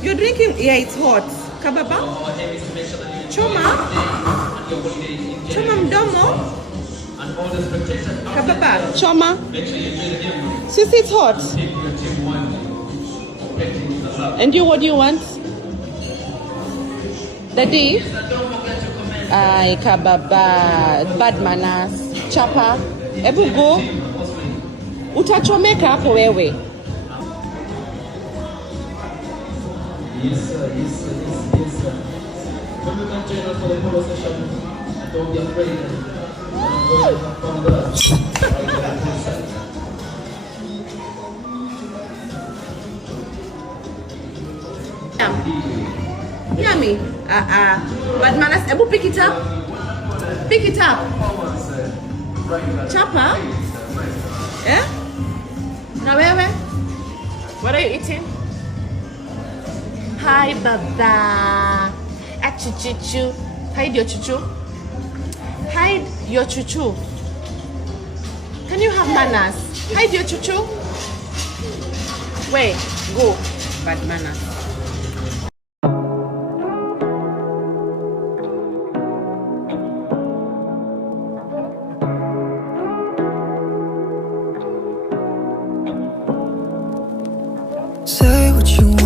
You're drinking? Yeah, it's hot. Kababa? Choma? Choma mdomo? Kababa? Choma? Sisi, it's hot. And you, what do you want? Daddy? Ay, kababa. Bad manners. Chapa. Ebu go. Utachomeka hapo wewe. Yes, sir. When you can join us for the photo session, don't be afraid. I'm going to have fun with us. Yummy. But manas, Ebu, pick it up. Pick it up. Chapa? Yeah? Now where? What are you eating? Hi, Baba. Achuchuchu. Hide your chuchu. Hide your chuchu. Can you have manners? Hide your chuchu. Wait, go. Bad manners. Say what you